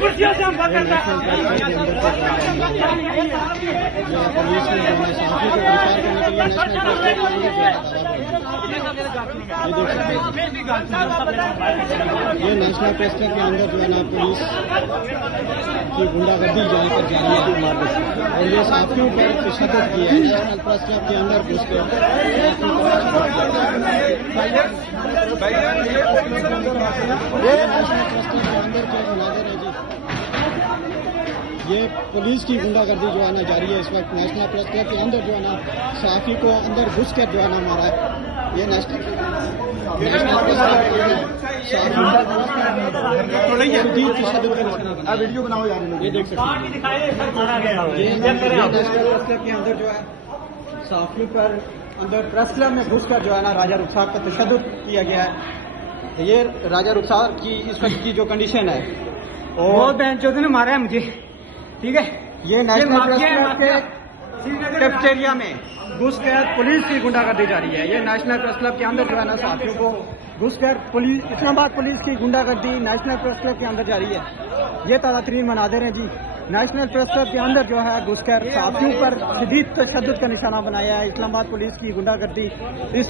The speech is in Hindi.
कुर्सियों से हम पकड़ता है। ये नेशनल प्रेस क्लब के अंदर जो है ना पुलिस की गुंडागर्दी जहाँ पर जारी है और ये साथियों पर तशद्दुद किया है। नेशनल प्रेस क्लब के अंदर घुस के ये नेशनल प्रेस क्लब के अंदर क्या मुनाज़र है जी, ये पुलिस की गुंडागर्दी जो है ना जारी है इस वक्त। नेशनल प्रेस क्लब के अंदर जो है ना सहाफ़ी को अंदर घुस कर जो है ना मारा है। ये नेशनल प्रेस वीडियो बनाओ यार, ये देख सकते हैं। ये नेशनल प्रेस क्लब के अंदर जो है सहाफ़ी पर अंदर प्रेस क्लब में घुस कर जो है ना राजा रुखसार का तशद्दुद किया गया है। ये राजा रुखसार की इस वक्त की जो कंडीशन है और बहन चौधरी ने मारा है मुझे, ठीक है। ये नेशनल प्रेस क्लब के कैफेटेरिया में घुस कर पुलिस की गुंडागर्दी जारी है। ये नेशनल प्रेस क्लब के अंदर जो है ना साथियों को घुस कर पुलिस, इस्लामाबाद पुलिस की गुंडागर्दी नेशनल प्रेस क्लब के अंदर जारी है। ये ताज़ा तरीन मनाज़िर हैं जी। नेशनल प्रेस क्लब के अंदर जो है घुस कर साथियों पर शदीद तशद्दुद का निशाना बनाया है। इस्लामाबाद पुलिस की गुंडागर्दी इस